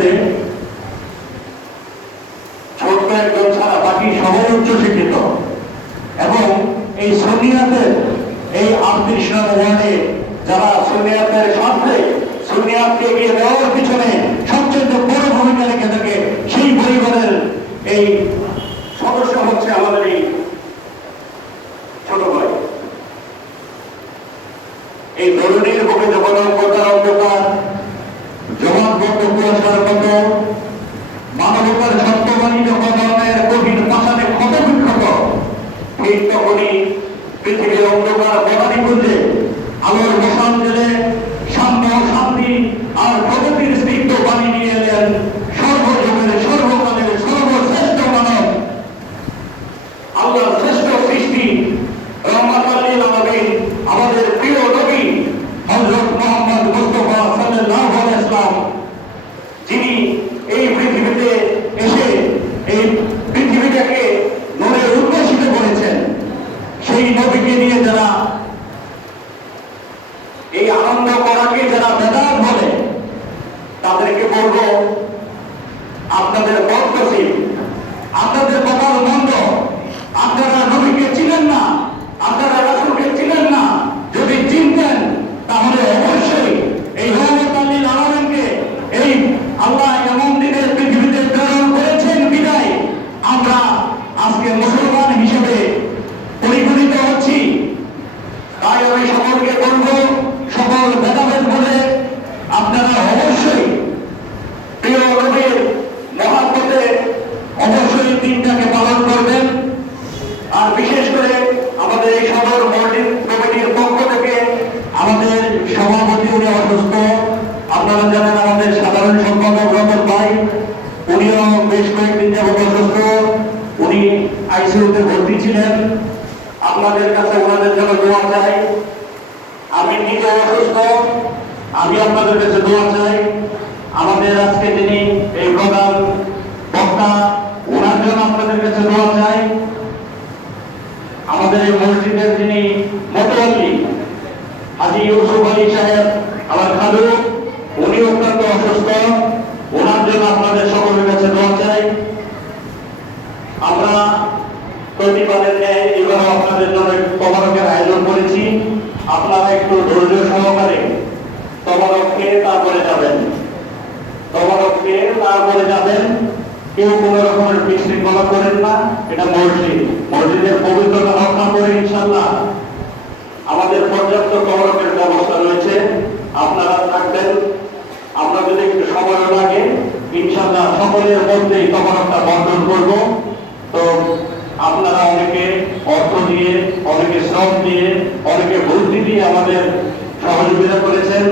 মধ্যে ছোট্ট একজন ছাড়া বাকি সবাই উচ্চ শিক্ষিত। এবং এই সোনিয়াতের এই আটত্রিশ যারা এগিয়ে দেওয়ার পিছনে সবচেয়ে বড় ভূমিকা রেখে থাকে সেই পরিবারের এই সদস্য হচ্ছে আমাদের এই ছোট ভাই। এই ধরনের যখন অন্ধকার এই আনন্দ করাকে যারা বেদাত বলে তাদেরকে বলব আপনাদের বক্তব্য আপনাদের কপাল বন্ধ আপনারা নবীকে চিনেন না আপনারা রাসূলকে চিনেন না যদি চিনতেন তাহলে অবশ্যই এই রহমত আলীল আলমকে এই আল্লাহ এমন দিনের পৃথিবীতে প্রেরণ করেছেন বিদায় আমরা আজকে মুসলমান হিসেবে পরিগণিত হচ্ছি তাই আমি সকলকে বলব সকল ভেদাভেদ বলে আপনারা অবশ্যই প্রিয় নবীর মহাত্মতে অবশ্যই দিনটাকে পালন করবেন আর বিশেষ করে আমাদের এই সদর মসজিদ কমিটির পক্ষ থেকে আমাদের সভাপতি উনি অসুস্থ আপনারা জানেন আমাদের সাধারণ সম্পাদক রতন ভাই উনিও বেশ আপনাদের কাছে ওনাদের জন্য দোয়া চাই। আমি নিজে অসুস্থ, আমি আপনাদের কাছে দোয়া চাই। আমাদের আজকে যিনি এই প্রধান বক্তা, ওনার জন্য আপনাদের কাছে দোয়া চাই। আমাদের এই মসজিদের যিনি মোটাল্লি হাজি ইউসুফ আলী সাহেব, আমার খালু উনি অত্যন্ত অসুস্থ ওনার জন্য আপনাদের সকলের কাছে দোয়া চাই আমরা প্রতিবাদের ন্যায় এবার আপনাদের জন্য একটু আয়োজন করেছি। আপনারা একটু ধৈর্য সহকারে তবারক খেয়ে তারপরে যাবেন। তবারক খেয়ে তারপরে যাবেন। কেউ কোন রকমের বিশৃঙ্খলা করেন না। এটা মসজিদ। মসজিদের পবিত্রতা রক্ষা করে ইনশাল্লাহ আমাদের পর্যাপ্ত তবারকের ব্যবস্থা রয়েছে। আপনারা থাকবেন। আমরা যদি একটু সময় লাগে ইনশাল্লাহ সকলের মধ্যেই তবারকটা বন্টন করব তো আপনারা অনেকে অর্থ দিয়ে অনেকে শ্রম দিয়ে অনেকে বুদ্ধি দিয়ে আমাদের সহযোগিতা করেছেন,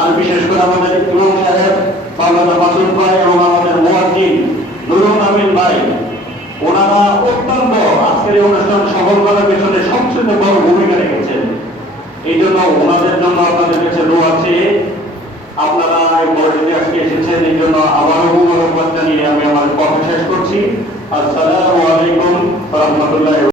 আর বিশেষ করে আমাদের ইমাম সাহেব বাংলাদেশ মাসুদ ভাই এবং আমাদের মোয়াজ্জিন নুরুল আমিন ভাই। ওনারা অত্যন্ত আজকের এই অনুষ্ঠান সফল করার পেছনে সবচেয়ে বড় ভূমিকা রেখেছেন। এই জন্য ওনাদের জন্য আপনাদের কাছে দোয়া চেয়ে আপনারা মসজিদে আজকে এসেছেন, এই জন্য আবারও মুবারকবাদ জানিয়ে আমি আমার কথা শেষ করছি। আসসালামু আলাইকুম রহমতুল্লাহ